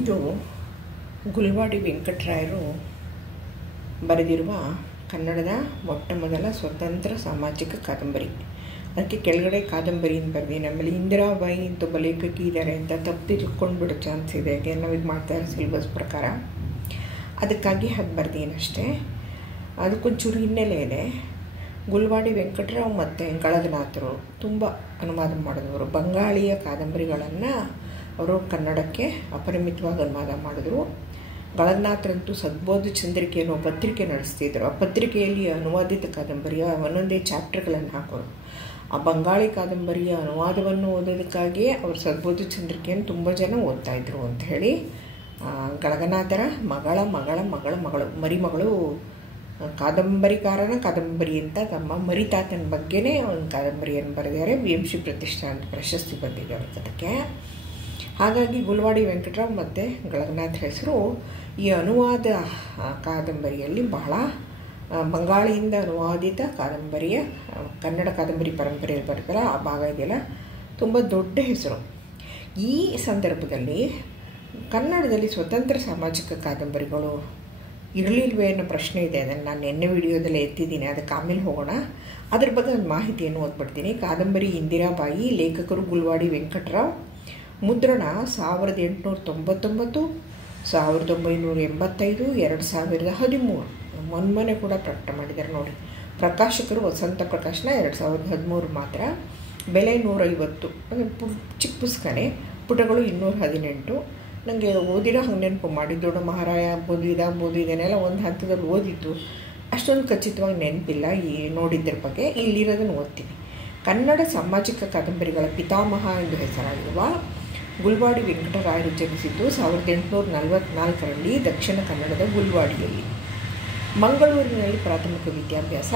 ಇದು ಗುಲ್ವಾಡಿ ವೆಂಕಟರಾಯರು ಬರೆದಿರುವ ಕನ್ನಡದ ಮೊಟ್ಟಮೊದಲ ಸ್ವತಂತ್ರ ಸಾಮಾಜಿಕ ಕಾದಂಬರಿ. ಅದಕ್ಕೆ ಕೆಳಗಡೆ ಕಾದಂಬರಿ ಅಂತ ಬರೆದಿದ್ದೀನಿ. ಆಮೇಲೆ ಇಂದಿರಾಬಾಯಿ ಅಂತ ಒಬ್ಬ ಲೇಖಕಿ ಇದ್ದಾರೆ ಅಂತ ತಪ್ಪು ತಿಳ್ಕೊಂಡ್ಬಿಡೋ ಚಾನ್ಸ್ ಇದೆ, ಯಾಕೆ ನಾವೀಗ ಮಾಡ್ತಾಯಿರೋ ಸಿಲೆಬಸ್ ಪ್ರಕಾರ. ಅದಕ್ಕಾಗಿ ಹಾಗೆ ಬರೆದೀನಿ ಅಷ್ಟೇ. ಅದಕ್ಕೊಂಚೂರು ಹಿನ್ನೆಲೆ ಇದೆ. ಗುಲ್ವಾಡಿ ವೆಂಕಟರಾವ್ ಮತ್ತು ಗಳಗನಾಥರು ತುಂಬ ಅನುವಾದ ಮಾಡಿದವರು. ಬಂಗಾಳಿಯ ಕಾದಂಬರಿಗಳನ್ನು ಅವರು ಕನ್ನಡಕ್ಕೆ ಅಪರಿಮಿತವಾಗಿ ಅನುವಾದ ಮಾಡಿದ್ರು. ಗಳಗನಾಥರಂತೂ ಸದ್ಬೋಧ ಚಂದ್ರಿಕೆ ಅನ್ನೋ ಪತ್ರಿಕೆ ನಡೆಸ್ತಿದ್ರು. ಆ ಪತ್ರಿಕೆಯಲ್ಲಿ ಅನುವಾದಿತ ಕಾದಂಬರಿಯ ಒಂದೊಂದೇ ಚಾಪ್ಟರ್ಗಳನ್ನು ಹಾಕೋರು. ಆ ಬಂಗಾಳಿ ಕಾದಂಬರಿಯ ಅನುವಾದವನ್ನು ಓದೋದಕ್ಕಾಗಿಯೇ ಅವರು ಸದ್ಬೋಧ ಚಂದ್ರಿಕೆಯನ್ನು ತುಂಬ ಜನ ಓದ್ತಾಯಿದ್ರು ಅಂತ ಹೇಳಿ ಗಳಗನಾಥರ ಮಗಳು ಮರಿಮಗಳು ಕಾದಂಬರಿಕಾರನ ಕಾದಂಬರಿ ಅಂತ ತಮ್ಮ ಮರಿತಾತನ ಬಗ್ಗೆನೇ ಒಂದು ಕಾದಂಬರಿಯನ್ನು ಬರೆದಿದ್ದಾರೆ. BMC ಪ್ರತಿಷ್ಠಾ ಅಂತ ಪ್ರಶಸ್ತಿ ಬಂದಿದೆ ಅದಕ್ಕೆ. ಹಾಗಾಗಿ ಗುಲ್ವಾಡಿ ವೆಂಕಟರಾವ್ ಮತ್ತು ಗಳಗನಾಥರ ಹೆಸರು ಈ ಅನುವಾದ ಕಾದಂಬರಿಯಲ್ಲಿ ಬಹಳ ಬಂಗಾಳಿಯಿಂದ ಅನುವಾದಿತ ಕಾದಂಬರಿಯ ಕನ್ನಡ ಕಾದಂಬರಿ ಪರಂಪರೆಯಲ್ಲಿ ಬರ್ತಲ್ಲ ಆ ಭಾಗ ಇದೆಯಲ್ಲ, ತುಂಬ ದೊಡ್ಡ ಹೆಸರು. ಈ ಸಂದರ್ಭದಲ್ಲಿ ಕನ್ನಡದಲ್ಲಿ ಸ್ವತಂತ್ರ ಸಾಮಾಜಿಕ ಕಾದಂಬರಿಗಳು ಇರಲಿಲ್ವೇ ಅನ್ನೋ ಪ್ರಶ್ನೆ ಇದೆ. ಅದನ್ನು ನಾನು ನಿನ್ನೆ ವಿಡಿಯೋದಲ್ಲೇ ಎತ್ತಿದ್ದೀನಿ, ಅದಕ್ಕೆ ಆಮೇಲೆ ಹೋಗೋಣ. ಅದ್ರ ಬಗ್ಗೆ ಒಂದು ಮಾಹಿತಿಯನ್ನು ಓದ್ಬಿಡ್ತೀನಿ. ಕಾದಂಬರಿ ಇಂದಿರಾಬಾಯಿ, ಲೇಖಕರು ಗುಲ್ವಾಡಿ ವೆಂಕಟರಾವ್, ಮುದ್ರಣ 1899, 1985, 2013, ಮೊನ್ನೆ ಕೂಡ ಪ್ರಕಟ ಮಾಡಿದ್ದಾರೆ ನೋಡಿ. ಪ್ರಕಾಶಕರು ವಸಂತ ಪ್ರಕಾಶನ, 2013 ಮಾತ್ರ. ಬೆಲೆ 150, ಚಿಕ್ಕ ಪುಸ್ತಕನೇ, ಪುಟಗಳು 218. ನನಗೆ ಓದಿರೋ ಹಂಗೆ ನೆನಪು ಮಾಡಿ ದೊಡ್ಡ ಮಹಾರಾಯ ಆಗ್ಬೋದು, ಇದಾಗ್ಬೋದು, ಇದನ್ನೆಲ್ಲ ಒಂದು ಹಂತದಲ್ಲಿ ಓದಿದ್ದು, ಅಷ್ಟೊಂದು ಖಚಿತವಾಗಿ ನೆನಪಿಲ್ಲ ಈ ನೋಡಿದ್ರ ಬಗ್ಗೆ. ಇಲ್ಲಿರೋದನ್ನು ಓದ್ತೀನಿ. ಕನ್ನಡ ಸಾಮಾಜಿಕ ಕಾದಂಬರಿಗಳ ಪಿತಾಮಹ ಎಂದು ಹೆಸರಾಗಿರುವ ಗುಲ್ವಾಡಿ ವೆಂಕಟರಾಯರು ಜನಿಸಿದ್ದು 1844ರಲ್ಲಿ ದಕ್ಷಿಣ ಕನ್ನಡದ ಗುಲ್ವಾಡಿಯಲ್ಲಿ. ಮಂಗಳೂರಿನಲ್ಲಿ ಪ್ರಾಥಮಿಕ ವಿದ್ಯಾಭ್ಯಾಸ,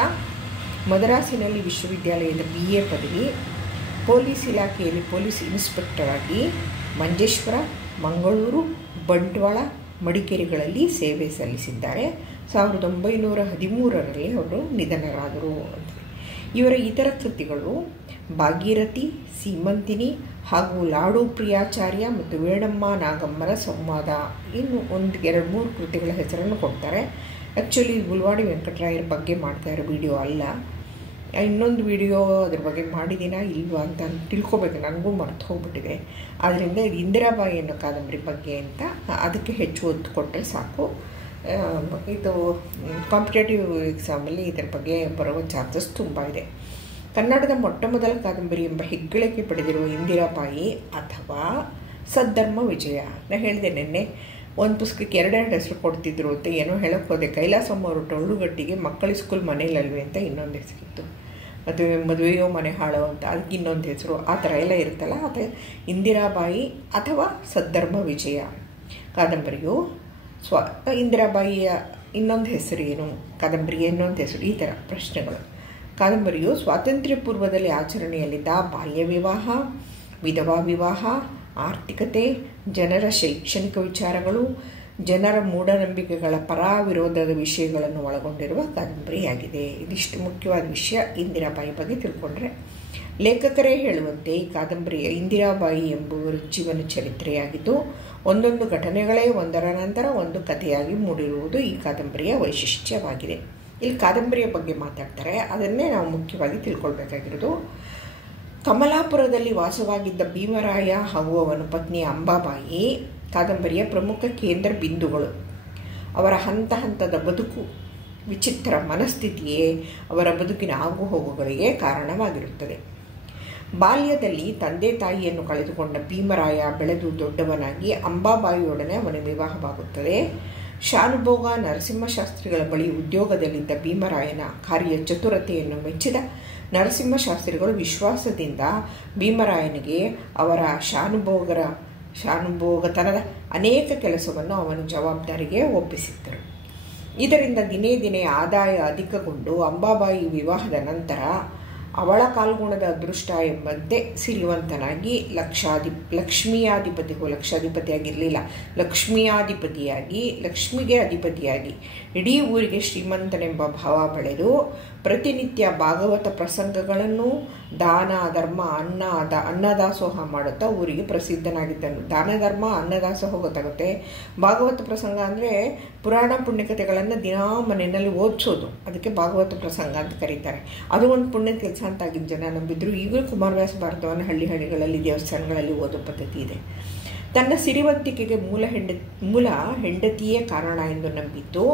ಮದ್ರಾಸಿನಲ್ಲಿ ವಿಶ್ವವಿದ್ಯಾಲಯದ BA ಪದವಿ, ಪೊಲೀಸ್ ಇಲಾಖೆಯಲ್ಲಿ ಪೊಲೀಸ್ ಇನ್ಸ್ಪೆಕ್ಟರ್ ಆಗಿ ಮಂಜೇಶ್ವರ, ಮಂಗಳೂರು, ಬಂಟ್ವಾಳ, ಮಡಿಕೇರಿಗಳಲ್ಲಿ ಸೇವೆ ಸಲ್ಲಿಸಿದ್ದಾರೆ. 1913ರಲ್ಲಿ ಅವರು ನಿಧನರಾದರು. ಇವರ ಇತರ ಕೃತಿಗಳು ಭಾಗೀರಥಿ, ಸೀಮಂತಿನಿ ಹಾಗೂ ಲಾಡು ಪ್ರಿಯಾಚಾರ್ಯ ಮತ್ತು ವೇಣಮ್ಮ ನಾಗಮ್ಮರ ಸಂವಾದ, ಇನ್ನು 1-2-3 ಕೃತಿಗಳ ಹೆಸರನ್ನು ಕೊಡ್ತಾರೆ. ಆ್ಯಕ್ಚುಲಿ ಗುಲ್ವಾಡಿ ವೆಂಕಟರಾಯರ ಬಗ್ಗೆ ಮಾಡ್ತಾ ಇರೋ ವಿಡಿಯೋ ಅಲ್ಲ, ಇನ್ನೊಂದು ವಿಡಿಯೋ ಅದ್ರ ಬಗ್ಗೆ ಮಾಡಿದ್ದೀನಾ ಇಲ್ವಾ ಅಂತ ತಿಳ್ಕೊಬೇಕು, ನನಗೂ ಮರ್ತು ಹೋಗ್ಬಿಟ್ಟಿದೆ. ಆದ್ದರಿಂದ ಇದು ಇಂದಿರಾಬಾಯಿ ಅನ್ನೋ ಕಾದಂಬರಿ ಬಗ್ಗೆ ಅಂತ ಅದಕ್ಕೆ ಹೆಚ್ಚು ಒತ್ತು ಕೊಟ್ಟರೆ ಸಾಕು. ಇದು ಕಾಂಪಿಟೇಟಿವ್ ಎಕ್ಸಾಮಲ್ಲಿ ಇದರ ಬಗ್ಗೆ ಬರುವ ಚಾನ್ಸಸ್ ತುಂಬ ಇದೆ. ಕನ್ನಡದ ಮೊಟ್ಟಮೊದಲ ಕಾದಂಬರಿ ಎಂಬ ಹೆಗ್ಗಳಿಕೆ ಪಡೆದಿರುವ ಇಂದಿರಾಬಾಯಿ ಅಥವಾ ಸದ್ಧರ್ಮ ವಿಜಯ. ನಾನು ಹೇಳಿದೆ ನಿನ್ನೆ ಒಂದು ಪುಸ್ತಕಕ್ಕೆ 2 ಹೆಸರು ಕೊಡ್ತಿದ್ರು ಅಂತ, ಏನೋ ಹೇಳಕ್ಕೆ ಹೋದೆ. ಕೈಲಾಸಮ್ಮ ಅವರು ಟೊಳ್ಳುಗಟ್ಟಿಗೆ ಮಕ್ಕಳ ಸ್ಕೂಲ್ ಮನೇಲಲ್ವೇ ಅಂತ ಇನ್ನೊಂದು ಹೆಸರಿತ್ತು. ಮದುವೆಯೋ ಮನೆ ಹಾಳೋ ಅಂತ ಅದಕ್ಕೆ ಇನ್ನೊಂದು ಹೆಸರು. ಆ ಥರ ಎಲ್ಲ ಇರುತ್ತಲ್ಲ, ಅದು ಇಂದಿರಾಬಾಯಿ ಅಥವಾ ಸದ್ಧರ್ಮ ವಿಜಯ ಕಾದಂಬರಿಯು ಇಂದಿರಾಬಾಯಿಯ ಇನ್ನೊಂದು ಹೆಸರು ಏನು, ಕಾದಂಬರಿಯ ಇನ್ನೊಂದು ಹೆಸರು, ಈ ಥರ ಪ್ರಶ್ನೆಗಳು. ಕಾದಂಬರಿಯು ಸ್ವಾತಂತ್ರ್ಯ ಪೂರ್ವದಲ್ಲಿ ಆಚರಣೆಯಲ್ಲಿದ್ದ ಬಾಲ್ಯ ವಿವಾಹ, ವಿಧವಾ ವಿವಾಹ, ಆರ್ಥಿಕತೆ, ಜನರ ಶೈಕ್ಷಣಿಕ ವಿಚಾರಗಳು, ಜನರ ಮೂಢನಂಬಿಕೆಗಳ ಪರ ವಿರೋಧದ ವಿಷಯಗಳನ್ನು ಒಳಗೊಂಡಿರುವ ಕಾದಂಬರಿಯಾಗಿದೆ. ಇದಿಷ್ಟು ಮುಖ್ಯವಾದ ವಿಷಯ ಇಂದಿರಾಬಾಯಿ ಬಗ್ಗೆ ತಿಳ್ಕೊಂಡ್ರೆ. ಲೇಖಕರೇ ಹೇಳುವಂತೆ ಈ ಕಾದಂಬರಿಯ ಇಂದಿರಾಬಾಯಿ ಎಂಬುವರ ಜೀವನ ಚರಿತ್ರೆಯಾಗಿದ್ದು, ಒಂದೊಂದು ಘಟನೆಗಳೇ ಒಂದರ ನಂತರ ಒಂದು ಕಥೆಯಾಗಿ ಮೂಡಿರುವುದು ಈ ಕಾದಂಬರಿಯ ವೈಶಿಷ್ಟ್ಯವಾಗಿದೆ. ಇಲ್ಲಿ ಕಾದಂಬರಿಯ ಬಗ್ಗೆ ಮಾತಾಡ್ತಾರೆ, ಅದನ್ನೇ ನಾವು ಮುಖ್ಯವಾಗಿ ತಿಳ್ಕೊಳ್ಬೇಕಾಗಿರೋದು. ಕಮಲಾಪುರದಲ್ಲಿ ವಾಸವಾಗಿದ್ದ ಭೀಮರಾಯ ಹಾಗೂ ಅವನ ಪತ್ನಿ ಅಂಬಾಬಾಯಿ ಕಾದಂಬರಿಯ ಪ್ರಮುಖ ಕೇಂದ್ರ ಬಿಂದುಗಳು. ಅವರ ಹಂತ ಹಂತದ ಬದುಕು, ವಿಚಿತ್ರ ಮನಸ್ಥಿತಿಯೇ ಅವರ ಬದುಕಿನ ಆಗುಹೋಗುಗಳಿಗೆ ಕಾರಣವಾಗಿರುತ್ತದೆ. ಬಾಲ್ಯದಲ್ಲಿ ತಂದೆ ತಾಯಿಯನ್ನು ಕಳೆದುಕೊಂಡ ಭೀಮರಾಯ ಬೆಳೆದು ದೊಡ್ಡವನಾಗಿ ಅಂಬಾಬಾಯಿಯೊಡನೆ ಅವನ ವಿವಾಹವಾಗುತ್ತದೆ. ಶಾನುಭೋಗ ನರಸಿಂಹಶಾಸ್ತ್ರಿಗಳ ಬಳಿ ಉದ್ಯೋಗದಲ್ಲಿದ್ದ ಭೀಮರಾಯನ ಕಾರ್ಯಚತುರತೆಯನ್ನು ಮೆಚ್ಚಿದ ನರಸಿಂಹಶಾಸ್ತ್ರಿಗಳು ವಿಶ್ವಾಸದಿಂದ ಭೀಮರಾಯನಿಗೆ ಅವರ ಶಾನುಭೋಗತನದ ಅನೇಕ ಕೆಲಸವನ್ನು ಅವನ ಜವಾಬ್ದಾರಿಗೆ ಒಪ್ಪಿಸಿದ್ದರು. ಇದರಿಂದ ದಿನೇ ದಿನೇ ಆದಾಯ ಅಧಿಕಗೊಂಡು ಅಂಬಾಬಾಯಿ ವಿವಾಹದ ನಂತರ ಅವಳ ಕಾಲ್ಗುಣದ ಅದೃಷ್ಟ ಎಂಬಂತೆ ಸಿರಿವಂತನಾಗಿ ಲಕ್ಷ್ಮಿಗೆ ಅಧಿಪತಿಯಾಗಿ ಇಡೀ ಊರಿಗೆ ಶ್ರೀಮಂತನೆಂಬ ಭಾವ ಬೆಳೆದು ಪ್ರತಿನಿತ್ಯ ಭಾಗವತ ಪ್ರಸಂಗಗಳನ್ನು ದಾನ ಧರ್ಮ ಅನ್ನದಾಸೋಹ ಮಾಡುತ್ತಾ ಊರಿಗೆ ಪ್ರಸಿದ್ಧನಾಗಿದ್ದನು. ದಾನ ಧರ್ಮ ಅನ್ನದಾಸೋಹ ಗೊತ್ತಾಗುತ್ತೆ. ಭಾಗವತ ಪ್ರಸಂಗ ಅಂದರೆ ಪುರಾಣ ಪುಣ್ಯಕಥೆಗಳನ್ನು ದಿನಾ ಮನೆಯಲ್ಲಿ ಓದಿಸೋದು, ಅದಕ್ಕೆ ಭಾಗವತ ಪ್ರಸಂಗ ಅಂತ ಕರೀತಾರೆ. ಅದು ಒಂದು ಪುಣ್ಯದ ಕೆಲಸ ಅಂತ ಆಗಿದ್ದ ಜನ ನಂಬಿದ್ರು. ಈಗಲೂ ಕುಮಾರವ್ಯಾಸ ಭಾರತವನ್ನು ಹಳ್ಳಿಗಳಲ್ಲಿ ದೇವಸ್ಥಾನಗಳಲ್ಲಿ ಓದೋ ಪದ್ಧತಿ ಇದೆ. ತನ್ನ ಸಿರಿವಂತಿಕೆಗೆ ಮೂಲ ಹೆಂಡತಿಯೇ ಕಾರಣ ಎಂದು ನಂಬಿದ್ದು,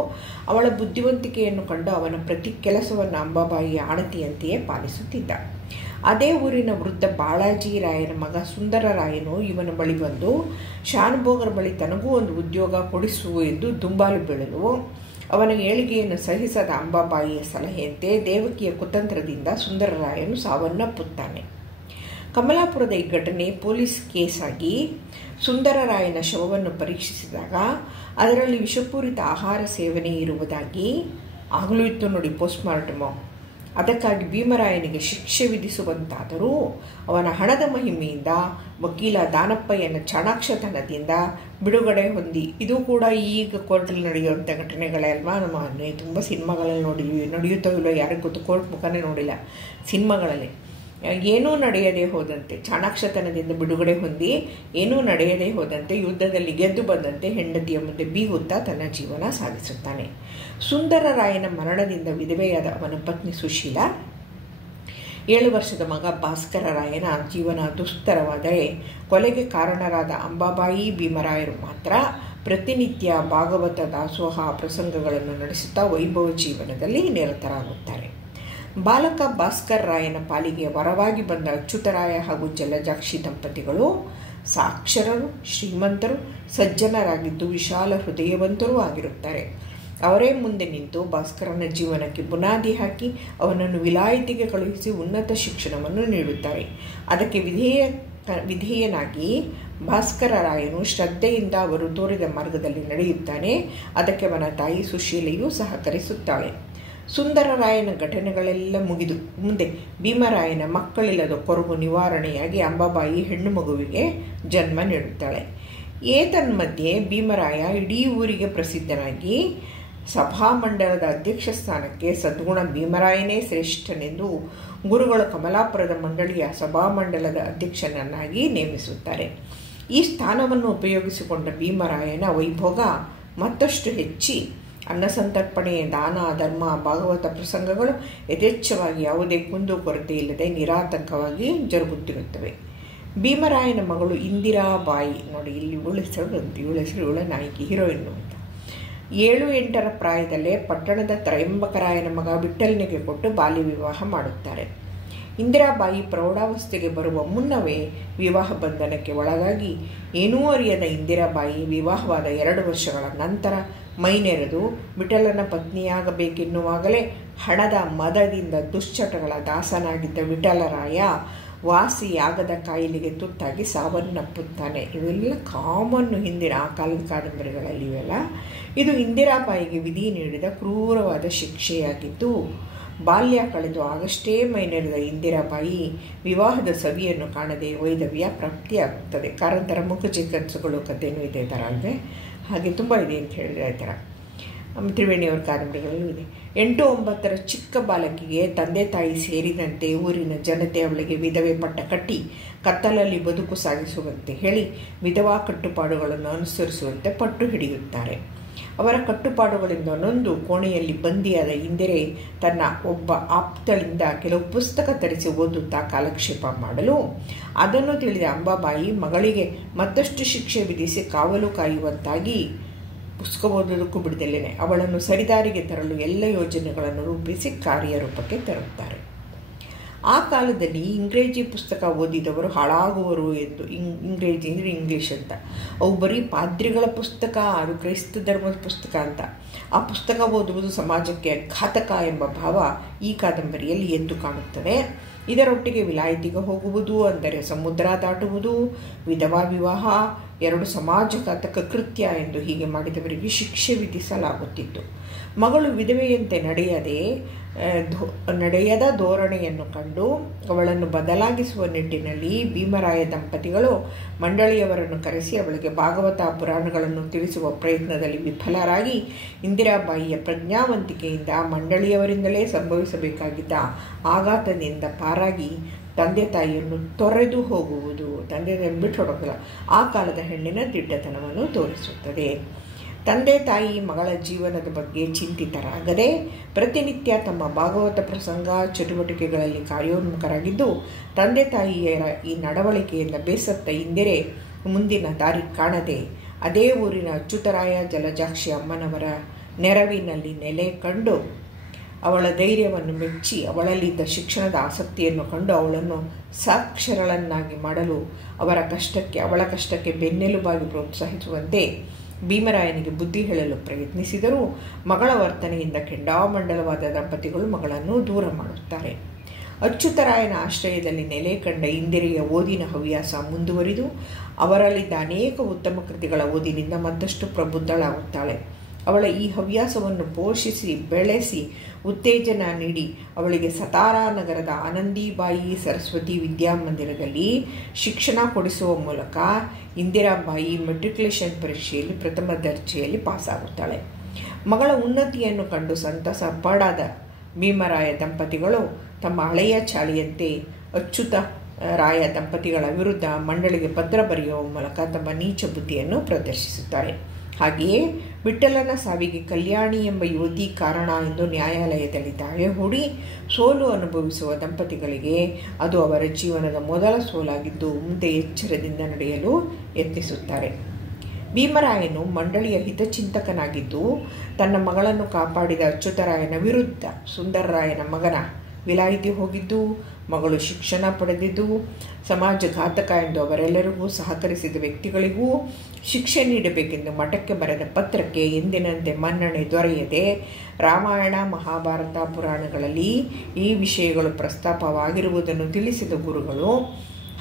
ಅವಳ ಬುದ್ಧಿವಂತಿಕೆಯನ್ನು ಕಂಡು ಅವನ ಪ್ರತಿ ಕೆಲಸವನ್ನು ಅಂಬಾಬಾಯಿಯ ಆಣತಿಯಂತೆಯೇ ಪಾಲಿಸುತ್ತಿದ್ದ. ಅದೇ ಊರಿನ ವೃದ್ಧ ಬಾಳಾಜಿ ರಾಯನ ಮಗ ಸುಂದರರಾಯನು ಇವನ ಬಳಿ ಬಂದು ಶಾನುಭೋಗರ ಬಳಿ ತನಗೂ ಒಂದು ಉದ್ಯೋಗ ಕೊಡಿಸು ಎಂದು ದುಂಬಾಲು ಬೀಳಲು, ಅವನ ಏಳಿಗೆಯನ್ನು ಸಹಿಸದ ಅಂಬಾಬಾಯಿಯ ಸಲಹೆಯಂತೆ ದೇವಕಿಯ ಕುತಂತ್ರದಿಂದ ಸುಂದರರಾಯನು ಸಾವನ್ನಪ್ಪುತ್ತಾನೆ. ಕಮಲಾಪುರದ ಈ ಘಟನೆ ಪೊಲೀಸ್ ಕೇಸಾಗಿ ಸುಂದರರಾಯನ ಶವವನ್ನು ಪರೀಕ್ಷಿಸಿದಾಗ ಅದರಲ್ಲಿ ವಿಷಪೂರಿತ ಆಹಾರ ಸೇವನೆ ಇರುವುದಾಗಿ ಆಗಲೂ ಇತ್ತು ನೋಡಿ ಪೋಸ್ಟ್ಮಾರ್ಟಮು. ಅದಕ್ಕಾಗಿ ಭೀಮರಾಯನಿಗೆ ಶಿಕ್ಷೆ ವಿಧಿಸುವಂತಾದರೂ ಅವನ ಹಣದ ಮಹಿಮೆಯಿಂದ ವಕೀಲ ದಾನಪ್ಪಯ್ಯನ ಚಾಣಾಕ್ಷತನದಿಂದ ಬಿಡುಗಡೆ ಹೊಂದಿ, ಇದು ಕೂಡ ಈಗ ಕೋರ್ಟಲ್ಲಿ ನಡೆಯುವಂಥ ಘಟನೆಗಳೇ ಅಲ್ವಾ. ನಮ್ಮ ತುಂಬ ಸಿನಿಮಾಗಳಲ್ಲಿ ನಡೆಯುತ್ತೋ ಇಲ್ಲೋ ಯಾರಿಗೂ ಗೊತ್ತು, ಕೋರ್ಟ್ ಮುಖನೇ ನೋಡಿಲ್ಲ ಸಿನಿಮಾಗಳಲ್ಲಿ. ಏನೂ ನಡೆಯದೇ ಹೋದಂತೆ ಚಾಣಾಕ್ಷತನದಿಂದ ಬಿಡುಗಡೆ ಹೊಂದಿ ಏನೂ ನಡೆಯದೇ ಹೋದಂತೆ ಯುದ್ಧದಲ್ಲಿ ಗೆದ್ದು ಬಂದಂತೆ ಹೆಂಡತಿಯ ಮುಂದೆ ಬೀಗುತ್ತಾ ತನ್ನ ಜೀವನ ಸಾಗಿಸುತ್ತಾನೆ. ಸುಂದರರಾಯನ ಮರಣದಿಂದ ವಿಧವೆಯಾದ ಅವನ ಪತ್ನಿ ಸುಶೀಲ, 7 ವರ್ಷದ ಮಗ ಭಾಸ್ಕರರಾಯನ ಜೀವನ ದುಸ್ತರವಾದರೆ ಕೊಲೆಗೆ ಕಾರಣರಾದ ಅಂಬಾಬಾಯಿ ಭೀಮರಾಯರು ಮಾತ್ರ ಪ್ರತಿನಿತ್ಯ ಭಾಗವತ ದಾಸೋಹ ಪ್ರಸಂಗಗಳನ್ನು ನಡೆಸುತ್ತಾ ವೈಭವ ಜೀವನದಲ್ಲಿ ನಿರತರಾಗುತ್ತಾರೆ. ಬಾಲಕ ಭಾಸ್ಕರರಾಯನ ಪಾಲಿಗೆ ವರವಾಗಿ ಬಂದ ಅಚ್ಯುತರಾಯ ಹಾಗೂ ಜಲಜಾಕ್ಷಿ ದಂಪತಿಗಳು ಸಾಕ್ಷರರು, ಶ್ರೀಮಂತರು, ಸಜ್ಜನರಾಗಿದ್ದು ವಿಶಾಲ ಹೃದಯವಂತರೂ ಆಗಿರುತ್ತಾರೆ. ಅವರೇ ಮುಂದೆ ನಿಂತು ಭಾಸ್ಕರನ ಜೀವನಕ್ಕೆ ಬುನಾದಿ ಹಾಕಿ ಅವನನ್ನು ವಿಲಾಯಿತಿಗೆ ಕಳುಹಿಸಿ ಉನ್ನತ ಶಿಕ್ಷಣವನ್ನು ನೀಡುತ್ತಾರೆ. ಅದಕ್ಕೆ ವಿಧೇಯನಾಗಿ ಭಾಸ್ಕರರಾಯನು ಶ್ರದ್ಧೆಯಿಂದ ಅವರು ತೋರಿದ ಮಾರ್ಗದಲ್ಲಿ ನಡೆಯುತ್ತಾನೆ. ಅದಕ್ಕೆ ಅವನ ತಾಯಿ ಸುಶೀಲೆಯೂ ಸಹಕರಿಸುತ್ತಾಳೆ. ಸುಂದರರಾಯನ ಘಟನೆಗಳೆಲ್ಲ ಮುಗಿದು ಮುಂದೆ ಭೀಮರಾಯನ ಮಕ್ಕಳಿಲ್ಲದ ಕೊರಗು ನಿವಾರಣೆಯಾಗಿ ಅಂಬಾಬಾಯಿ ಹೆಣ್ಣು ಮಗುವಿಗೆ ಜನ್ಮ ನೀಡುತ್ತಾಳೆ. ಏತನ್ಮಧ್ಯೆ ಭೀಮರಾಯ ಇಡೀ ಊರಿಗೆ ಪ್ರಸಿದ್ಧನಾಗಿ ಸಭಾಮಂಡಲದ ಅಧ್ಯಕ್ಷ ಸ್ಥಾನಕ್ಕೆ ಸದ್ಗುಣ ಭೀಮರಾಯನೇ ಶ್ರೇಷ್ಠನೆಂದು ಗುರುಗಳು ಕಮಲಾಪುರದ ಮಂಡಳಿಯ ಸಭಾಮಂಡಲದ ಅಧ್ಯಕ್ಷನನ್ನಾಗಿ ನೇಮಿಸುತ್ತಾರೆ. ಈ ಸ್ಥಾನವನ್ನು ಉಪಯೋಗಿಸಿಕೊಂಡ ಭೀಮರಾಯನ ವೈಭೋಗ ಮತ್ತಷ್ಟು ಹೆಚ್ಚಿ ಅನ್ನಸಂತರ್ಪಣೆ, ದಾನ ಧರ್ಮ, ಭಾಗವತ ಪ್ರಸಂಗಗಳು ಯಥೇಚ್ಛವಾಗಿ ಯಾವುದೇ ಕುಂದು ಕೊರತೆ ಇಲ್ಲದೆ ನಿರಾತಂಕವಾಗಿ ಜರುಗುತ್ತಿರುತ್ತವೆ. ಭೀಮರಾಯನ ಮಗಳು ಇಂದಿರಾಬಾಯಿ ನೋಡಿ, ಇಲ್ಲಿ ಇವಳ ಹೆಸರು ನಾಯಕಿ ಹೀರೋಯಿನ್ನು ಅಂತ. 7-8 ಪ್ರಾಯದಲ್ಲೇ ಪಟ್ಟಣದ ತ್ರಯಂಬಕರಾಯನ ಮಗ ವಿಠ್ಠಲನಿಗೆ ಕೊಟ್ಟು ಬಾಲ್ಯ ವಿವಾಹ ಮಾಡುತ್ತಾರೆ. ಇಂದಿರಾಬಾಯಿ ಪ್ರೌಢಾವಸ್ಥೆಗೆ ಬರುವ ಮುನ್ನವೇ ವಿವಾಹ ಬಂಧನಕ್ಕೆ ಒಳಗಾಗಿ ಏನೂ ಅರಿಯದ ಇಂದಿರಾಬಾಯಿ ವಿವಾಹವಾದ 2 ವರ್ಷಗಳ ನಂತರ ಮೈನೆರೆದು ವಿಠಲನ ಪತ್ನಿಯಾಗಬೇಕೆನ್ನುವಾಗಲೇ ಹಣದ ಮದದಿಂದ ದುಶ್ಚಟಗಳ ದಾಸನಾಗಿದ್ದ ವಿಠಲರಾಯ ವಾಸಿಯಾಗದ ಕಾಯಿಲೆಗೆ ತುತ್ತಾಗಿ ಸಾವನ್ನಪ್ಪುತ್ತಾನೆ. ಇವೆಲ್ಲ ಕಾಮನ್ನು ಹಿಂದಿನ ಆ ಕಾಲದ ಕಾದಂಬರಿಗಳಲ್ಲಿ ಇವೆಲ್ಲ. ಇದು ಇಂದಿರಾಬಾಯಿಗೆ ವಿಧಿ ನೀಡಿದ ಕ್ರೂರವಾದ ಶಿಕ್ಷೆಯಾಗಿದ್ದು, ಬಾಲ್ಯ ಕಳೆದು ಆಗಷ್ಟೇ ಮೈನೆರೆದ ಇಂದಿರಾಬಾಯಿ ವಿವಾಹದ ಸವಿಯನ್ನು ಕಾಣದೆ ವೈಧವ್ಯ ಪ್ರಾಪ್ತಿಯಾಗುತ್ತದೆ. ಕಾರಂತರ ಮುಖಜಿ ಕನಸುಗಳು ಕಥೆಯೂ ಇದೆ ಥರ ಅಲ್ಲದೆ, ಹಾಗೆ ತುಂಬ ಇದೆ ಅಂತ ಹೇಳಿದ್ರೆ ಈ ಥರ ತ್ರಿವೇಣಿಯವರ ಕಾದಂಬರಿಗಳಲ್ಲೂ ಇದೆ. 8-9 ಚಿಕ್ಕ ಬಾಲಕಿಗೆ ತಂದೆ ತಾಯಿ ಸೇರಿದಂತೆ ಊರಿನ ಜನತೆ ಅವಳಿಗೆ ವಿಧವೆ ಪಟ್ಟ ಕಟ್ಟಿ ಕತ್ತಲಲ್ಲಿ ಬದುಕು ಸಾಗಿಸುವಂತೆ ಹೇಳಿ ವಿಧವಾ ಕಟ್ಟುಪಾಡುಗಳನ್ನು ಅನುಸರಿಸುವಂತೆ ಪಟ್ಟು ಹಿಡಿಯುತ್ತಾರೆ. ಅವರ ಕಟ್ಟುಪಾಡುಗಳಿಂದ ನೊಂದು ಕೋಣೆಯಲ್ಲಿ ಬಂದಿಯಾದ ಇಂದಿರೆ ತನ್ನ ಒಬ್ಬ ಆಪ್ತಳಿಂದ ಕೆಲವು ಪುಸ್ತಕ ತರಿಸಿ ಓದುತ್ತಾ ಕಾಲಕ್ಷೇಪ ಮಾಡಲು ಅದನ್ನು ತಿಳಿದ ಅಂಬಾಬಾಯಿ ಮಗಳಿಗೆ ಮತ್ತಷ್ಟು ಶಿಕ್ಷೆ ವಿಧಿಸಿ ಕಾವಲು ಕಾಯುವಂತಾಗಿ ಪುಸ್ತಕ ಓದೋದಕ್ಕೂ ಬಿಡದಲ್ಲೇನೆ ಅವಳನ್ನು ಸರಿದಾರಿಗೆ ತರಲು ಎಲ್ಲ ಯೋಜನೆಗಳನ್ನು ರೂಪಿಸಿ ಕಾರ್ಯರೂಪಕ್ಕೆ ತರುತ್ತಾರೆ. ಆ ಕಾಲದಲ್ಲಿ ಇಂಗ್ರೇಜಿ ಪುಸ್ತಕ ಓದಿದವರು ಹಾಳಾಗುವರು ಎಂದು, ಇಂಗ್ರೇಜಿ ಅಂದರೆ ಇಂಗ್ಲೀಷ್ ಅಂತ, ಅವು ಬರೀ ಪಾದ್ರಿಗಳ ಪುಸ್ತಕ, ಅದು ಕ್ರೈಸ್ತ ಧರ್ಮದ ಪುಸ್ತಕ ಅಂತ. ಆ ಪುಸ್ತಕ ಓದುವುದು ಸಮಾಜಕ್ಕೆ ಘಾತಕ ಎಂಬ ಭಾವ ಈ ಕಾದಂಬರಿಯಲ್ಲಿ ಎದ್ದು ಕಾಣುತ್ತದೆ. ಇದರೊಟ್ಟಿಗೆ ವಿಲಾಯಿತಿಗೆ ಹೋಗುವುದು ಅಂದರೆ ಸಮುದ್ರ ದಾಟುವುದು, ವಿಧವಾ ವಿವಾಹ 2 ಸಮಾಜಘಾತಕ ಕೃತ್ಯ ಎಂದು ಹೀಗೆ ಮಾಡಿದವರಿಗೆ ಶಿಕ್ಷೆ ವಿಧಿಸಲಾಗುತ್ತಿತ್ತು. ಮಗಳು ವಿಧವೆಯಂತೆ ನಡೆಯದ ಧೋರಣೆಯನ್ನು ಕಂಡು ಅವಳನ್ನು ಬದಲಾಗಿಸುವ ನಿಟ್ಟಿನಲ್ಲಿ ಭೀಮರಾಯ ದಂಪತಿಗಳು ಮಂಡಳಿಯವರನ್ನು ಕರೆಸಿ ಅವಳಿಗೆ ಭಾಗವತ ಪುರಾಣಗಳನ್ನು ತಿಳಿಸುವ ಪ್ರಯತ್ನದಲ್ಲಿ ವಿಫಲರಾಗಿ ಇಂದಿರಾಬಾಯಿಯ ಪ್ರಜ್ಞಾವಂತಿಕೆಯಿಂದ ಮಂಡಳಿಯವರಿಂದಲೇ ಸಂಭವಿಸಬೇಕಾಗಿದ್ದ ಆಘಾತದಿಂದ ಪಾರಾಗಿ ತಂದೆ ತಾಯಿಯನ್ನು ತೊರೆದು ಹೋಗುವುದು, ತಂದೆ ತಾಯಿಯನ್ನು ಬಿಟ್ಟು ಹೊಡೋದಿಲ್ಲ, ಆ ಕಾಲದ ಹೆಣ್ಣಿನ ದಿಟ್ಟತನವನ್ನು ತೋರಿಸುತ್ತದೆ. ತಂದೆ ತಾಯಿ ಮಗಳ ಜೀವನದ ಬಗ್ಗೆ ಚಿಂತಿತರಾಗದೆ ಪ್ರತಿನಿತ್ಯ ತಮ್ಮ ಭಾಗವತ ಪ್ರಸಂಗ ಚಟುವಟಿಕೆಗಳಲ್ಲಿ ಕಾರ್ಯೋನ್ಮುಖರಾಗಿದ್ದು, ತಂದೆ ತಾಯಿಯರ ಈ ನಡವಳಿಕೆಯಿಂದ ಬೇಸತ್ತ ಇಂದಿರೆ ಮುಂದಿನ ದಾರಿ ಕಾಣದೆ ಅದೇ ಊರಿನ ಅಚ್ಯುತರಾಯ ಜಲಜಾಕ್ಷಿ ಅಮ್ಮನವರ ನೆರವಿನಲ್ಲಿ ನೆಲೆ ಕಂಡು ಅವಳ ಧೈರ್ಯವನ್ನು ಮೆಚ್ಚಿ ಅವಳಲ್ಲಿದ್ದ ಶಿಕ್ಷಣದ ಆಸಕ್ತಿಯನ್ನು ಕಂಡು ಅವಳನ್ನು ಸಾಕ್ಷರಳನ್ನಾಗಿ ಮಾಡಲು ಅವಳ ಕಷ್ಟಕ್ಕೆ ಬೆನ್ನೆಲುಬಾಗಿ ಪ್ರೋತ್ಸಾಹಿಸುವಂತೆ ಭೀಮರಾಯನಿಗೆ ಬುದ್ಧಿ ಹೇಳಲು ಪ್ರಯತ್ನಿಸಿದರೂ ಮಗಳ ವರ್ತನೆಯಿಂದ ಕೆಂಡಾಮಂಡಲವಾದ ದಂಪತಿಗಳು ಮಗಳನ್ನು ದೂರ ಮಾಡುತ್ತಾರೆ. ಅಚ್ಯುತರಾಯನ ಆಶ್ರಯದಲ್ಲಿ ನೆಲೆ ಕಂಡ ಇಂದಿರೆಯ ಓದಿನ ಹವ್ಯಾಸ ಮುಂದುವರಿದು ಅವರಲ್ಲಿದ್ದ ಅನೇಕ ಉತ್ತಮ ಕೃತಿಗಳ ಓದಿನಿಂದ ಮತ್ತಷ್ಟು ಪ್ರಬುದ್ಧಳಾಗುತ್ತಾಳೆ. ಅವಳ ಈ ಹವ್ಯಾಸವನ್ನು ಪೋಷಿಸಿ ಬೆಳೆಸಿ ಉತ್ತೇಜನ ನೀಡಿ ಅವಳಿಗೆ ಸತಾರಾ ನಗರದ ಆನಂದಿಬಾಯಿ ಸರಸ್ವತಿ ವಿದ್ಯಾಮಂದಿರದಲ್ಲಿ ಶಿಕ್ಷಣ ಕೊಡಿಸುವ ಮೂಲಕ ಇಂದಿರಾಬಾಯಿ ಮೆಟ್ರಿಕ್ಯುಲೇಷನ್ ಪರೀಕ್ಷೆಯಲ್ಲಿ ಪ್ರಥಮ ದರ್ಜೆಯಲ್ಲಿ ಪಾಸಾಗುತ್ತಾಳೆ. ಮಗಳ ಉನ್ನತಿಯನ್ನು ಕಂಡು ಸಂತಸ ಪಡಾದ ಭೀಮರಾಯ ದಂಪತಿಗಳು ತಮ್ಮ ಹಳೆಯ ಚಾಳಿಯಂತೆ ಅಚ್ಯುತರಾಯ ದಂಪತಿಗಳ ವಿರುದ್ಧ ಮಂಡಳಿಗೆ ಪತ್ರ ಬರೆಯುವ ಮೂಲಕ ತಮ್ಮ ನೀಚ ಬುದ್ಧಿಯನ್ನು ಪ್ರದರ್ಶಿಸುತ್ತಾರೆ. ಹಾಗೆಯೇ ವಿಠ್ಠಲನ ಸಾವಿಗೆ ಕಲ್ಯಾಣಿ ಎಂಬ ಯುವತಿ ಕಾರಣ ಎಂದು ನ್ಯಾಯಾಲಯದಲ್ಲಿ ದಾವೆ ಹೂಡಿ ಸೋಲು ಅನುಭವಿಸುವ ದಂಪತಿಗಳಿಗೆ ಅದು ಅವರ ಜೀವನದ ಮೊದಲ ಸೋಲಾಗಿದ್ದು ಮುಂದೆ ಎಚ್ಚರದಿಂದ ನಡೆಯಲು ಯತ್ನಿಸುತ್ತಾರೆ. ಭೀಮರಾಯನು ಮಂಡಳಿಯ ಹಿತಚಿಂತಕನಾಗಿದ್ದು ತನ್ನ ಮಗಳನ್ನು ಕಾಪಾಡಿದ ಅಚ್ಯುತರಾಯನ ವಿರುದ್ಧ ಸುಂದರರಾಯನ ಮಗನ ವಿಲಾಯಿತಿ ಹೋಗಿದ್ದು, ಮಗಳು ಶಿಕ್ಷಣ ಪಡೆದಿದ್ದು, ಸಮಾಜಘಾತಕ ಎಂದು ಅವರೆಲ್ಲರಿಗೂ ಸಹಕರಿಸಿದ ವ್ಯಕ್ತಿಗಳಿಗೂ ಶಿಕ್ಷೆ ನೀಡಬೇಕೆಂದು ಮಠಕ್ಕೆ ಬರೆದ ಪತ್ರಕ್ಕೆ ಎಂದಿನಂತೆ ಮನ್ನಣೆ ದೊರೆಯದೆ ರಾಮಾಯಣ ಮಹಾಭಾರತ ಪುರಾಣಗಳಲ್ಲಿ ಈ ವಿಷಯಗಳು ಪ್ರಸ್ತಾಪವಾಗಿರುವುದನ್ನು ತಿಳಿಸಿದ ಗುರುಗಳು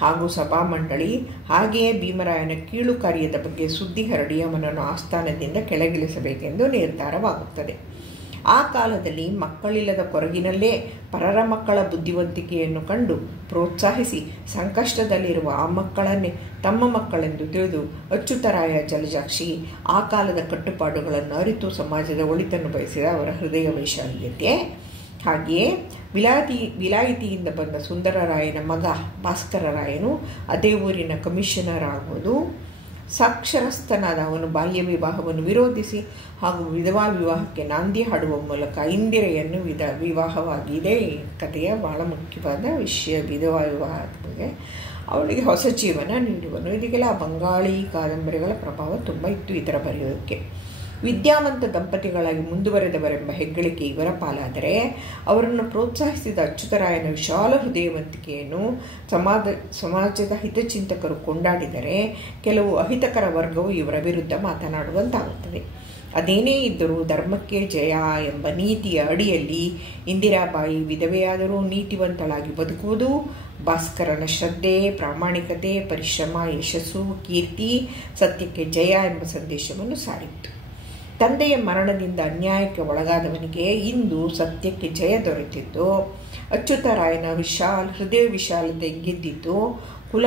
ಹಾಗೂ ಸಭಾಮಂಡಳಿ ಹಾಗೆಯೇ ಭೀಮರಾಯನ ಕೀಳು ಕಾರ್ಯದ ಬಗ್ಗೆ ಸುದ್ದಿ ಹರಡಿ ಅವನನ್ನು ಆಸ್ಥಾನದಿಂದ ಕೆಳಗಿಳಿಸಬೇಕೆಂದು ನಿರ್ಧಾರವಾಗುತ್ತದೆ. ಆ ಕಾಲದಲ್ಲಿ ಮಕ್ಕಳಿಲ್ಲದ ಕೊರಗಿನಲ್ಲೇ ಪರರ ಮಕ್ಕಳ ಬುದ್ಧಿವಂತಿಕೆಯನ್ನು ಕಂಡು ಪ್ರೋತ್ಸಾಹಿಸಿ ಸಂಕಷ್ಟದಲ್ಲಿರುವ ಆ ಮಕ್ಕಳನ್ನೇ ತಮ್ಮ ಮಕ್ಕಳೆಂದು ತಿಳಿದು ಅಚ್ಯುತರಾಯ ಜಲಜಾಕ್ಷಿ ಆ ಕಾಲದ ಕಟ್ಟುಪಾಡುಗಳನ್ನು ಅರಿತು ಸಮಾಜದ ಒಳಿತನ್ನು ಬಯಸಿದ ಅವರ ಹೃದಯ ವೈಶಾಲ್ಯತೆ. ಹಾಗೆಯೇ ವಿಲಾಯಿತಿಯಿಂದ ಬಂದ ಸುಂದರರಾಯನ ಮಗ ಭಾಸ್ಕರರಾಯನು ಅದೇ ಊರಿನ ಕಮಿಷನರ್ ಆಗುವುದು, ಸಾಕ್ಷರಸ್ಥನಾದ ಅವನು ಬಾಲ್ಯ ವಿವಾಹವನ್ನು ವಿರೋಧಿಸಿ ಹಾಗೂ ವಿಧವಾ ವಿವಾಹಕ್ಕೆ ನಾಂದಿ ಹಾಡುವ ಮೂಲಕ ಇಂದಿರೆಯನ್ನು ವಿವಾಹವಾಗಿದೆ. ಈ ಕಥೆಯ ಬಹಳ ಮುಖ್ಯವಾದ ವಿಷಯ ವಿಧವಾ ವಿವಾಹದ ಬಗ್ಗೆ. ಅವಳಿಗೆ ಹೊಸ ಜೀವನ ನೀಡುವನು. ಇದಕ್ಕೆಲ್ಲ ಬಂಗಾಳಿ ಕಾದಂಬರಿಗಳ ಪ್ರಭಾವ ತುಂಬ ಇತ್ತು ಇದರ ಬರೆಯೋದಕ್ಕೆ. ವಿದ್ಯಾವಂತ ದಂಪತಿಗಳಾಗಿ ಮುಂದುವರೆದವರೆಂಬ ಹೆಗ್ಗಳಿಕೆ ಇವರ ಪಾಲಾದರೆ ಅವರನ್ನು ಪ್ರೋತ್ಸಾಹಿಸಿದ ಅಚ್ಯುತರಾಯನ ವಿಶಾಲ ಹೃದಯವಂತಿಕೆಯನ್ನು ಸಮಾಜದ ಹಿತಚಿಂತಕರು ಕೊಂಡಾಡಿದರೆ ಕೆಲವು ಅಹಿತಕರ ವರ್ಗವು ಇವರ ವಿರುದ್ಧ ಮಾತನಾಡುವಂತಾಗುತ್ತದೆ. ಅದೇನೇ ಇದ್ದರೂ ಧರ್ಮಕ್ಕೆ ಜಯ ಎಂಬ ನೀತಿಯ ಅಡಿಯಲ್ಲಿ ಇಂದಿರಾಬಾಯಿ ವಿಧವೆಯಾದರೂ ನೀತಿವಂತಳಾಗಿ ಬದುಕುವುದು, ಭಾಸ್ಕರನ ಶ್ರದ್ಧೆ, ಪ್ರಾಮಾಣಿಕತೆ, ಪರಿಶ್ರಮ, ಯಶಸ್ಸು, ಕೀರ್ತಿ, ಸತ್ಯಕ್ಕೆ ಜಯ ಎಂಬ ಸಂದೇಶವನ್ನು ಸಾರಿತ್ತು. ತಂದೆಯ ಮರಣದಿಂದ ಅನ್ಯಾಯಕ್ಕೆ ಒಳಗಾದವನಿಗೆ ಇಂದು ಸತ್ಯಕ್ಕೆ ಜಯ ದೊರೆತಿದ್ದು, ಅಚ್ಯುತರಾಯನ ಹೃದಯ ವಿಶಾಲತೆ ಗೆದ್ದಿದ್ದು, ಕುಲ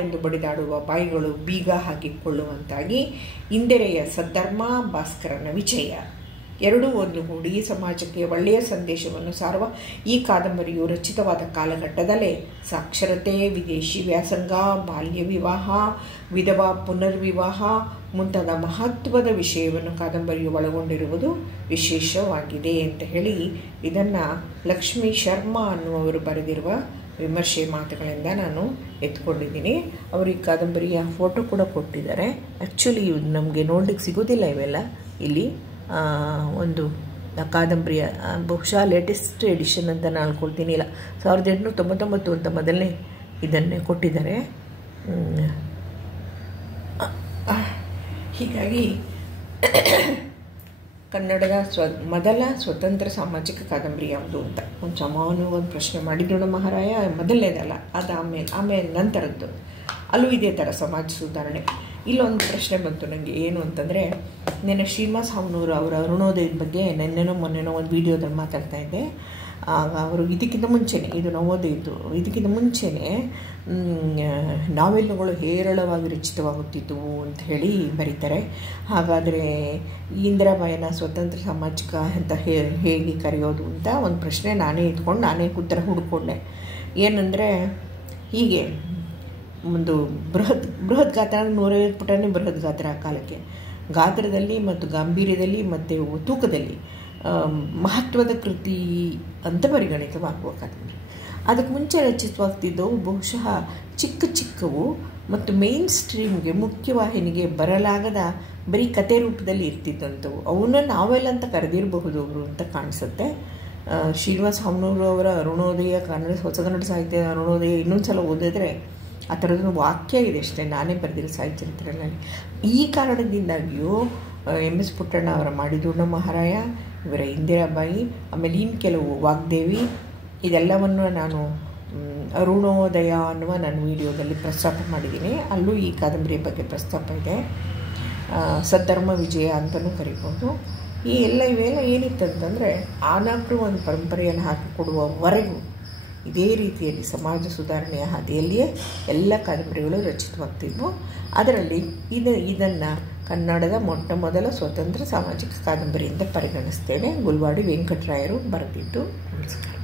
ಎಂದು ಬಡಿದಾಡುವ ಬಾಯಿಗಳು ಬೀಗ ಹಾಕಿಕೊಳ್ಳುವಂತಾಗಿ ಇಂದಿರೆಯ ಸದ್ಧರ್ಮ, ಭಾಸ್ಕರನ ವಿಜಯ ಎರಡೂ ಒಂದುಗೂಡಿ ಸಮಾಜಕ್ಕೆ ಒಳ್ಳೆಯ ಸಂದೇಶವನ್ನು ಸಾರುವ ಈ ಕಾದಂಬರಿಯು ರಚಿತವಾದ ಕಾಲಘಟ್ಟದಲ್ಲೇ ಸಾಕ್ಷರತೆ, ವಿದೇಶಿ ವ್ಯಾಸಂಗ, ಬಾಲ್ಯ ವಿವಾಹ, ವಿಧವಾ ಪುನರ್ವಿವಾಹ ಮುಂತಾದ ಮಹತ್ವದ ವಿಷಯವನ್ನು ಕಾದಂಬರಿಯು ಒಳಗೊಂಡಿರುವುದು ವಿಶೇಷವಾಗಿದೆ ಅಂತ ಹೇಳಿ ಇದನ್ನು ಲಕ್ಷ್ಮೀ ಶರ್ಮಾ ಅನ್ನುವರು ಬರೆದಿರುವ ವಿಮರ್ಶೆ ಮಾತುಗಳಿಂದ ನಾನು ಎತ್ಕೊಂಡಿದ್ದೀನಿ. ಅವರು ಈ ಕಾದಂಬರಿಯ ಫೋಟೋ ಕೂಡ ಕೊಟ್ಟಿದ್ದಾರೆ. ಆ್ಯಕ್ಚುಲಿ ನಮಗೆ ನೋಡಲಿಕ್ಕೆ ಸಿಗೋದಿಲ್ಲ ಇವೆಲ್ಲ ಇಲ್ಲಿ. ಒಂದು ಕಾದಂಬರಿಯ ಬಹುಶಃ ಲೇಟೆಸ್ಟ್ ಎಡಿಷನ್ ಅಂತ ನಾನು ಅನ್ಕೊಳ್ತೀನಿ. ಇಲ್ಲ, 1899 ಅಂತ ಮೊದಲನೇ ಇದನ್ನೇ ಕೊಟ್ಟಿದ್ದಾರೆ. ಹೀಗಾಗಿ ಕನ್ನಡದ ಮೊದಲ ಸ್ವತಂತ್ರ ಸಾಮಾಜಿಕ ಕಾದಂಬರಿ ಯಾವುದು ಅಂತ ಒಂದು ಪ್ರಶ್ನೆ ಮಾಡಿದ್ರು ಮಹಾರಾಯ. ಮೊದಲನೇದಲ್ಲ, ಅದು ಆಮೇಲೆ ನಂತರದ್ದು. ಅಲ್ಲೂ ಇದೇ ಥರ ಸಮಾಜ ಸುಧಾರಣೆ. ಇಲ್ಲೊಂದು ಪ್ರಶ್ನೆ ಬಂತು ನನಗೆ, ಏನು ಅಂತಂದರೆ, ನೆನ್ನೆ ಶ್ರೀನಿವಾಸ್ ಹಾವನೂರು ಅವರ ಅರುಣೋದಯದ ಬಗ್ಗೆ ನೆನ್ನೆನೋ ಮೊನ್ನೆನೋ ಒಂದು ವೀಡಿಯೋದಲ್ಲಿ ಮಾತಾಡ್ತಾ ಇದ್ದೆ. ಆಗ ಅವರು ಇದಕ್ಕಿಂತ ಮುಂಚೆನೇ, ಇದು ನವೋದಯದ್ದು, ಇದಕ್ಕಿಂತ ಮುಂಚೆನೇ ನಾವೆಲ್ಲುಗಳು ಹೇರಳವಾಗಿ ರಚಿತವಾಗುತ್ತಿದ್ದವು ಅಂತ ಹೇಳಿ ಬರೀತಾರೆ. ಹಾಗಾದರೆ ಇಂದಿರಾಬಾಯಿನ ಸ್ವತಂತ್ರ ಸಾಮಾಜಿಕ ಅಂತ ಹೇಗೆ ಕರೆಯೋದು ಅಂತ ಒಂದು ಪ್ರಶ್ನೆ ನಾನೇ ಇಟ್ಕೊಂಡು ನಾನೇ ಉತ್ತರ ಹುಡ್ಕೊಂಡೆ. ಏನಂದರೆ, ಹೀಗೆ ಒಂದು ಬೃಹತ್ ಗಾತ್ರ, 150 ಪುಟನೇ ಬೃಹತ್ ಗಾತ್ರ ಆ ಕಾಲಕ್ಕೆ. ಗಾತ್ರದಲ್ಲಿ ಮತ್ತು ಗಾಂಭೀರ್ಯದಲ್ಲಿ ಮತ್ತು ತೂಕದಲ್ಲಿ ಮಹತ್ವದ ಕೃತಿ ಅಂತ ಪರಿಗಣಿತವಾಗುವ ಕಾದಂಬರಿ. ಅದಕ್ಕೆ ಮುಂಚೆ ರಚಿತವಾಗ್ತಿದ್ದವು ಬಹುಶಃ ಚಿಕ್ಕವು ಮತ್ತು ಮೇನ್ ಸ್ಟ್ರೀಮ್ಗೆ, ಮುಖ್ಯವಾಹಿನಿಗೆ ಬರಲಾಗದ ಬರೀ ಕತೆ ರೂಪದಲ್ಲಿ ಇರ್ತಿದ್ದಂಥವು. ಅವನ್ನ ನಾವೆಲ್ಲ ಅಂತ ಕರೆದಿರಬಹುದು ಅವರು ಅಂತ ಕಾಣಿಸುತ್ತೆ. ಶ್ರೀನಿವಾಸ್ ಹಾವನೂರು ಅವರ ಅರುಣೋದಯ, ಹೊಸ ಕನ್ನಡ ಸಾಹಿತ್ಯದ ಅರುಣೋದಯ ಇನ್ನೊಂದು ಸಲ ಓದಿದ್ರೆ ಆ ಥರದೊಂದು ವಾಕ್ಯ ಇದೆ ಅಷ್ಟೇ, ನಾನೇ ಬರೆದಿರೋ ಸಾಹಿತ್ಯ ಚರಿತ್ರೆಯಲ್ಲಿ. ಈ ಕಾರಣದಿಂದಾಗಿಯೂ MS ಪುಟ್ಟಣ್ಣ ಅವರ ಮಾಡಿದೂರ್ಣ ಮಹಾರಾಯ, ಇವರ ಇಂದಿರಾಬಾಯಿ, ಆಮೇಲೆ ಇನ್ನು ಕೆಲವು ವಾಗ್ದೇವಿ, ಇದೆಲ್ಲವನ್ನು ನಾನು ಅರುಣೋದಯ ಅನ್ನುವ ನನ್ನ ವಿಡಿಯೋದಲ್ಲಿ ಪ್ರಸ್ತಾಪ ಮಾಡಿದ್ದೀನಿ. ಅಲ್ಲೂ ಈ ಕಾದಂಬರಿಯ ಬಗ್ಗೆ ಪ್ರಸ್ತಾಪ ಇದೆ. ಸದ್ಧರ್ಮ ವಿಜಯ ಅಂತಲೂ ಕರಿಬೋದು. ಇವೆಲ್ಲ ಏನಿತ್ತಂತಂದರೆ, ಆನಾಗ್ರೂ ಒಂದು ಪರಂಪರೆಯನ್ನು ಹಾಕಿಕೊಡುವವರೆಗೂ ಇದೇ ರೀತಿಯಲ್ಲಿ ಸಮಾಜ ಸುಧಾರಣೆಯ ಹಾದಿಯಲ್ಲಿಯೇ ಎಲ್ಲ ಕಾದಂಬರಿಗಳು ರಚಿತವಾಗ್ತಿದ್ವು. ಅದರಲ್ಲಿ ಇದನ್ನು ಕನ್ನಡದ ಮೊಟ್ಟ ಮೊದಲ ಸ್ವತಂತ್ರ ಸಾಮಾಜಿಕ ಕಾದಂಬರಿ ಅಂತ ಪರಿಗಣಿಸ್ತೇನೆ. ಗುಲ್ವಾಡಿ ವೆಂಕಟರಾಯರು ಬರೆದಿದ್ದು. ನಮಸ್ಕಾರ.